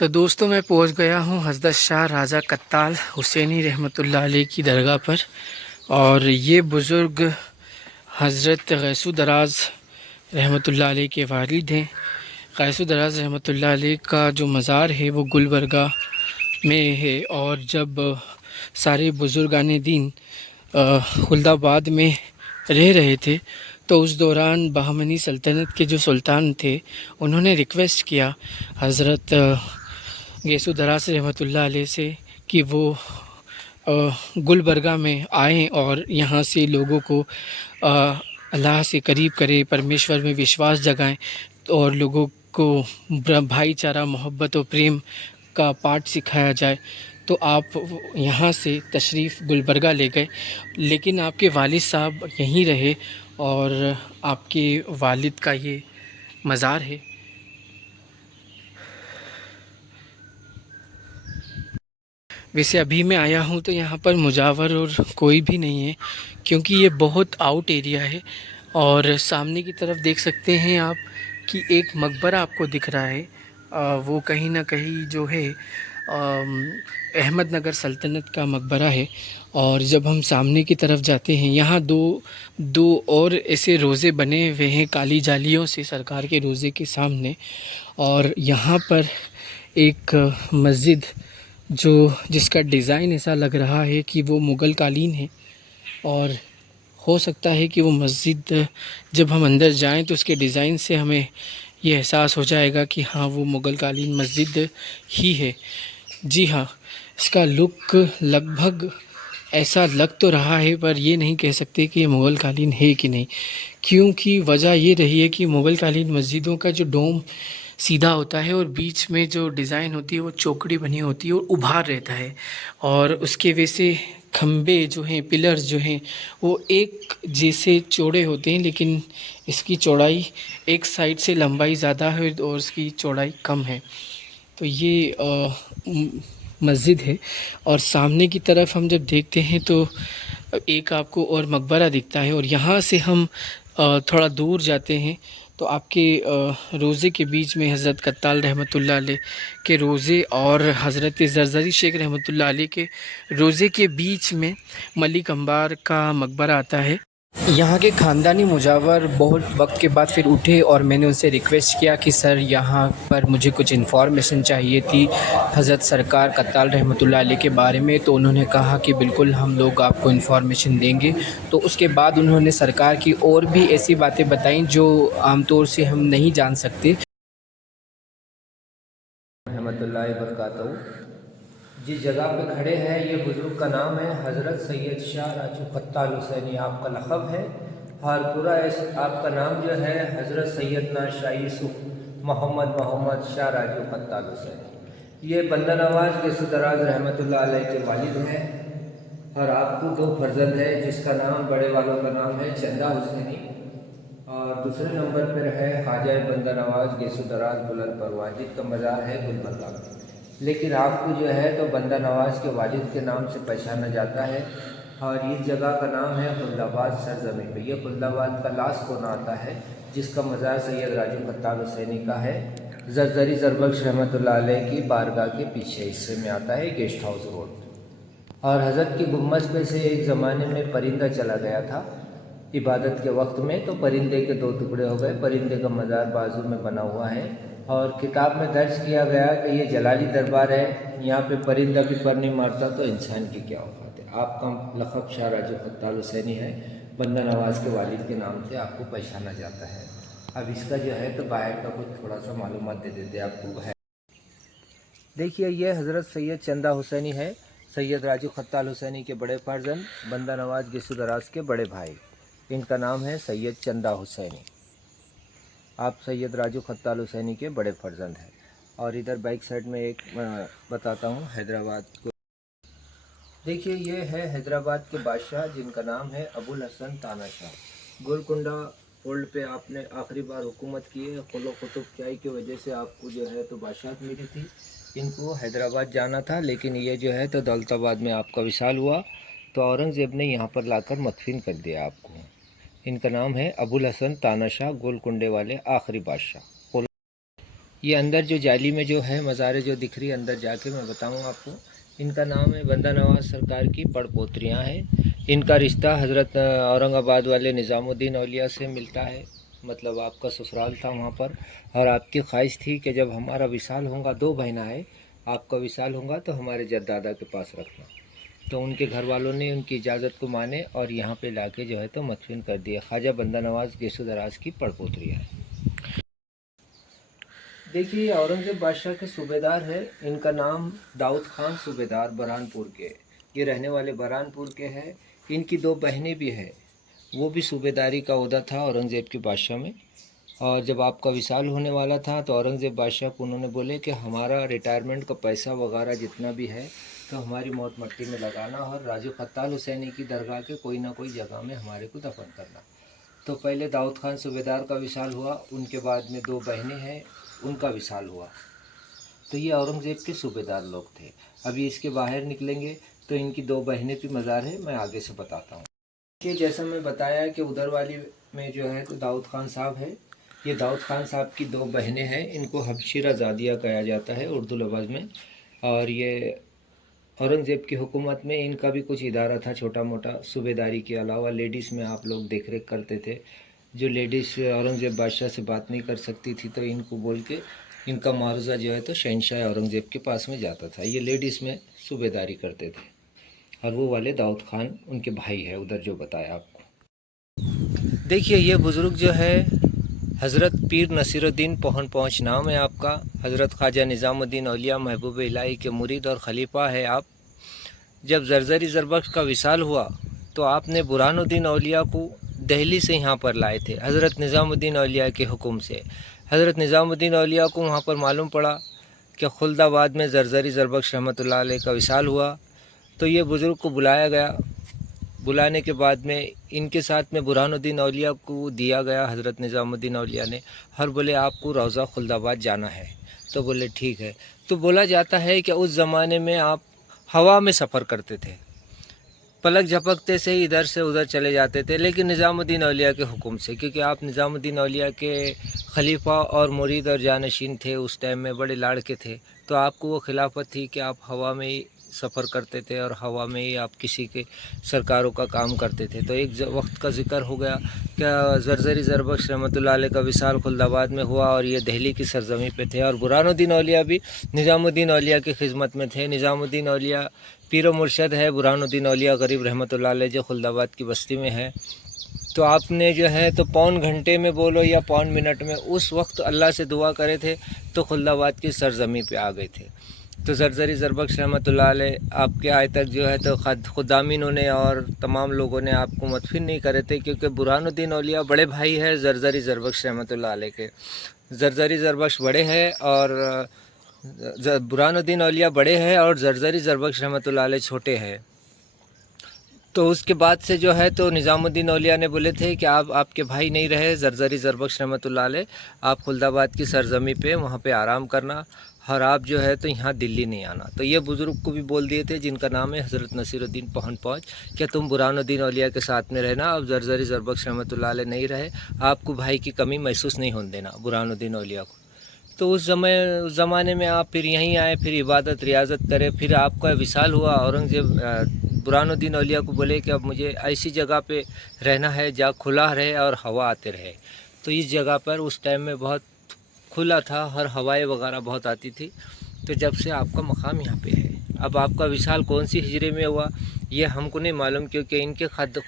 तो दोस्तों मैं पहुंच गया हूं हज़रत शाह राजा कत्ताल हुसैनी रहमतुल्लाह अलैह की दरगाह पर। और ये बुज़ुर्ग हज़रत गैसु दराज रहमतुल्लाह अलैह के वालिद हैं। गैसु दराज रहमतुल्लाह अलैह का जो मज़ार है वो गुलबर्गा में है। और जब सारे बुज़ुर्गान दीन खुलदाबाद में रह रहे थे तो उस दौरान बहमनी सल्तनत के जो सुल्तान थे उन्होंने रिक्वेस्ट किया हज़रत गैसु दराज रहमतुल्लाह अलैह से कि वो गुलबर्गा में आएँ और यहाँ से लोगों को अल्लाह से करीब करें, परमेश्वर में विश्वास जगाएं और लोगों को भाईचारा, मोहब्बत और प्रेम का पाठ सिखाया जाए। तो आप यहाँ से तशरीफ़ गुलबर्गा ले गए, लेकिन आपके वालिद साहब यहीं रहे और आपके वालिद का ये मज़ार है। वैसे अभी मैं आया हूँ तो यहाँ पर मुजावर और कोई भी नहीं है, क्योंकि ये बहुत आउट एरिया है। और सामने की तरफ देख सकते हैं आप कि एक मकबरा आपको दिख रहा है। वो कहीं ना कहीं जो है अहमदनगर सल्तनत का मकबरा है। और जब हम सामने की तरफ जाते हैं, यहाँ दो दो और ऐसे रोज़े बने हुए हैं काली जालियों से सरकार के रोज़े के सामने। और यहाँ पर एक मस्जिद जिसका डिज़ाइन ऐसा लग रहा है कि वो मुग़ल कालीन है। और हो सकता है कि वो मस्जिद जब हम अंदर जाएं तो उसके डिज़ाइन से हमें ये एहसास हो जाएगा कि हाँ, वो मुग़ल कालीन मस्जिद ही है। जी हाँ, इसका लुक लगभग ऐसा लग तो रहा है, पर ये नहीं कह सकते कि ये मुग़ल कालीन है कि नहीं, क्योंकि वजह ये रही है कि मुग़ल कालीन मस्जिदों का जो डोम सीधा होता है और बीच में जो डिज़ाइन होती है वो चौकड़ी बनी होती है और उभार रहता है। और उसके वैसे खम्बे जो हैं, पिलर्स जो हैं, वो एक जैसे चौड़े होते हैं, लेकिन इसकी चौड़ाई एक साइड से लंबाई ज़्यादा है और इसकी चौड़ाई कम है। तो ये मस्जिद है। और सामने की तरफ हम जब देखते हैं तो एक आपको और मकबरा दिखता है। और यहाँ से हम थोड़ा दूर जाते हैं तो आपके रोज़े के बीच में हज़रत कत्ताल रहमतुल्लाह अलैह के रोज़े और हज़रत ज़रज़री शेख रहमतुल्लाह अलैह के रोज़े के बीच में मलिक अंबार का मकबरा आता है। यहाँ के ख़ानदानी मुजावर बहुत वक्त के बाद फिर उठे और मैंने उनसे रिक्वेस्ट किया कि सर, यहाँ पर मुझे कुछ इन्फॉर्मेशन चाहिए थी हज़रत सरकार कत्ताल रहमतुल्लाह अलैह के बारे में। तो उन्होंने कहा कि बिल्कुल हम लोग आपको इन्फॉर्मेशन देंगे। तो उसके बाद उन्होंने सरकार की और भी ऐसी बातें बताई जो आमतौर से हम नहीं जान सकते। रहमतुल्लाहि बरकातहू। जिस जगह पे खड़े हैं ये बुज़ुर्ग का नाम है हज़रत सैयद शाह राजू कत्ताल हुसैनी, आपका लक़ब है। और पूरा आपका नाम जो है हज़रत सैयदना शाह यूसुफ मोहम्मद शाह राजू कत्ताल हुसैनी। ये बंदा नवाज गैसु दराज रहमतुल्लाह अलैह के वालिद हैं। और आपको दो फर्जंद है, जिसका नाम बड़े वालों का नाम है चंदा हुसैनी और दूसरे नंबर पर है ख्वाजा बंदा नवाज गैसु दराज बुलंद परवान, जिसका मज़ार है गुलबर्गा में। लेकिन आपको जो है तो बंदा नवाज के वालिद के नाम से पहचाना जाता है। और इस जगह का नाम है खुलदाबाद सरजमीन पे। यह खुलदाबाद का लास्ट कोना आता है, जिसका मज़ार सैयद राजू कत्ताल हुसैनी का है। ज़रज़री ज़रबख्श रहमतुल्लाह अलैह की बारगाह के पीछे हिस्से में आता है, गेस्ट हाउस रोड। और हज़रत की गुम्बद पे से एक ज़माने में परिंदा चला गया था इबादत के वक्त में, तो परिंदे के दो टुकड़े हो गए। परिंदे का मज़ार बाजू में बना हुआ है और किताब में दर्ज किया गया कि ये जलाली दरबार है, यहाँ पे परिंदा भी पर नहीं मारता तो इंसान की क्या औकात है। आपका लक़ब शाह राजू कत्ताल हुसैनी है, बंदा नवाज के वालिद के नाम से आपको पहचाना जाता है। अब इसका जो है तो बाहर का कुछ थोड़ा सा मालूमात दे देते आपको है। देखिए, ये हज़रत सैयद चंदा हुसैनी है, सैयद राजू कत्ताल हुसैनी के बड़े फर्जंद, बंदा नवाज गैसु दराज के बड़े भाई। इनका नाम है सैयद चंदा हुसैनी। आप सैयद राजू कत्ताल हुसैनी के बड़े फर्जंद हैं। और इधर बैक साइड में एक बताता हूँ हैदराबाद को। देखिए, ये है हैदराबाद के बादशाह, जिनका नाम है अबुल हसन तानाशाह। गोलकुंडा फोल्ड पे आपने आखिरी बार हुकूमत की है। क़ुलो कुतुब शाही की वजह से आपको जो है तो बादशाहत मिली थी। इनको हैदराबाद जाना था, लेकिन ये जो है तो दौलताबाद में आपका विसाल हुआ, तो औरंगज़ेब ने यहाँ पर लाकर मदफीन कर दिया आपको। इनका नाम है अबुल हसन तानाशाह, गोलकुंडे वाले आखिरी बादशाह। ये अंदर जो जाली में जो है मज़ारें जो दिख रही है, अंदर जाके मैं बताऊँ आपको। इनका नाम है बंदा नवाज सरकार की पड़पोत्रियाँ हैं। इनका रिश्ता हज़रत औरंगाबाद वाले निज़ामुद्दीन औलिया से मिलता है, मतलब आपका ससुराल था वहाँ पर। और आपकी ख्वाहिश थी कि जब हमारा विसाल होगा, 2 बहना है, आपका विसाल होगा तो हमारे जद्दादा के पास रखना। तो उनके घर वालों ने उनकी इजाज़त को माने और यहाँ पे लाके जो है तो मदफन कर दिया। ख्वाजा बंदा नवाज गेसो दराज की पड़पोत्रियाँ है। देखिए, ये औरंगज़ेब बादशाह के सूबेदार है। इनका नाम दाऊद खान सूबेदार बरहानपुर के, ये रहने वाले बरहानपुर के हैं। इनकी 2 बहनें भी हैं, वो भी सूबेदारी का ओहदा था औरंगज़ेब के बादशाह में। और जब आपका विसाल होने वाला था तो औरंगज़ेब बादशाह को उन्होंने बोले कि हमारा रिटायरमेंट का पैसा वगैरह जितना भी है तो हमारी मौत मट्टी में लगाना और राजू खत्ताल हुसैनी की दरगाह के कोई ना कोई जगह में हमारे को दफन करना। तो पहले दाऊद खान सूबेदार का विसाल हुआ, उनके बाद में 2 बहनें हैं, उनका विसाल हुआ। तो ये औरंगज़ेब के सूबेदार लोग थे। अभी इसके बाहर निकलेंगे तो इनकी 2 बहनें भी मज़ार है, मैं आगे से बताता हूँ। कि जैसा मैं बताया कि उधर वाली में जो है तो दाऊद खान साहब है। ये दाऊद खान साहब की 2 बहनें हैं, इनको हबशी रज़ादिया कहा जाता है उर्दू लफ्ज़ में। और ये औरंगज़ेब की हुकूमत में इनका भी कुछ इदारा था छोटा मोटा, सूबेदारी के अलावा लेडीज़ में आप लोग देख रेख करते थे। जो लेडीज़ औरंगज़ेब बादशाह से बात नहीं कर सकती थी तो इनको बोल के इनका मारुज़ा जो है तो शहनशाह औरंगज़ेब के पास में जाता था। ये लेडीज़ में सूबेदारी करते थे। और वो वाले दाऊद खान उनके भाई है उधर जो बताया आपको। देखिए, ये बुज़ुर्ग जो है हज़रत पीर नसीरुद्दीन पहुँच नाम है आपका। हज़रत ख्वाजा निज़ामुद्दीन औलिया महबूब इलाही के मुरीद और ख़लीफ़ा है आप। जब ज़रज़री ज़रबख्श का विसाल हुआ तो आपने बुरहानुद्दीन औलिया को दिल्ली से यहाँ पर लाए थे हज़रत निज़ामुद्दीन औलिया के हुक्म से। हज़रत निज़ामुद्दीन औलिया को वहाँ पर मालूम पड़ा कि खुल्दाबाद में ज़रज़री ज़रबख्श रहमतुल्लाह अलैह का विसाल हुआ। तो ये बुज़ुर्ग को बुलाया गया। बुलाने के बाद में इनके साथ में बुरहानुद्दीन औलिया को दिया गया हज़रत निज़ामुद्दीन औलिया ने। हर बोले आपको रोज़ा खुल्दाबाद जाना है, तो बोले ठीक है। तो बोला जाता है कि उस ज़माने में आप हवा में सफ़र करते थे, पलक झपकते से ही इधर से उधर चले जाते थे, लेकिन निज़ामुद्दीन औलिया के हुक्म से, क्योंकि आप निज़ामुद्दीन औलिया के ख़लीफ़ा और मुरीद और जानशीन थे, उस टाइम में बड़े लाड़के थे। तो आपको वो खिलाफत थी कि आप हवा में ही सफ़र करते थे और हवा में ही आप किसी के सरकारों का काम करते थे। तो एक वक्त का ज़िक्र हो गया कि ज़रज़री ज़रबख्श रहमतुल्लाह अलैह का विसाल खुल्दाबाद में हुआ और ये दिल्ली की सरज़मीं पे थे। और बुरहानुद्दीन औलिया भी निज़ामुद्दीन औलिया की खिदमत में थे। निज़ामुद्दीन औलिया पीर मुर्शद है, बुरहानुद्दीन औलिया गरीब रहमतुल्लाह अलैह जो खुल्दाबाद की बस्ती में है। तो आपने जो है तो पौन घंटे में बोलो या पौन मिनट में उस वक्त अल्लाह से दुआ करे थे तो खुल्दाबाद की सरज़मीं पे आ गए थे। तो ज़रज़री ज़रबख्श रहमतुल्लाह अलैह आपके आए तक जो है तो खुदामीनों ने और तमाम लोगों ने आपको मदफिन नहीं करे थे, क्योंकि बुरहानुद्दीन औलिया बड़े भाई है ज़रज़री ज़रबख्श रहमतुल्लाह अलैह के। ज़रज़री ज़रबख्श बड़े हैं और बुरहानुद्दीन औलिया बड़े हैं और ज़रज़री ज़रबख्श रहमतुल्लाह अलैह छोटे हैं। तो उसके बाद से जो है तो निज़ामुद्दीन औलिया ने बोले थे कि आप आपके भाई नहीं रहे ज़रज़री ज़रबख्श रहमतुल्लाह अलैह, आप खुल्दाबाद की सरज़मीं पे वहाँ पे आराम करना और आप जो है तो यहाँ दिल्ली नहीं आना। तो ये बुज़ुर्ग को भी बोल दिए थे, जिनका नाम है हज़रत नसीरुद्दीन पहुँच, क्या तुम बुरहानुद्दीन औलिया के साथ में रहना, अब ज़रज़री ज़रबख्श रहमतुल्लाह अलैह नहीं रहे, आपको भाई की कमी महसूस नहीं होने देना बुरहानुद्दीन औलिया को। तो उस ज़माने में आप फिर यहीं आए, फिर इबादत रियाज़त करे, फिर आपका विसाल हुआ। औरंगज़ेब बुरहानुद्दीन औलिया को बोले कि अब मुझे ऐसी जगह पे रहना है जहाँ खुला रहे और हवा आते रहे। तो इस जगह पर उस टाइम में बहुत खुला था, हर हवाएं वगैरह बहुत आती थी। तो जब से आपका मकाम यहाँ पे है। अब आपका विसाल कौन सी हिजरे में हुआ ये हमको नहीं मालूम, क्योंकि इनके खुदा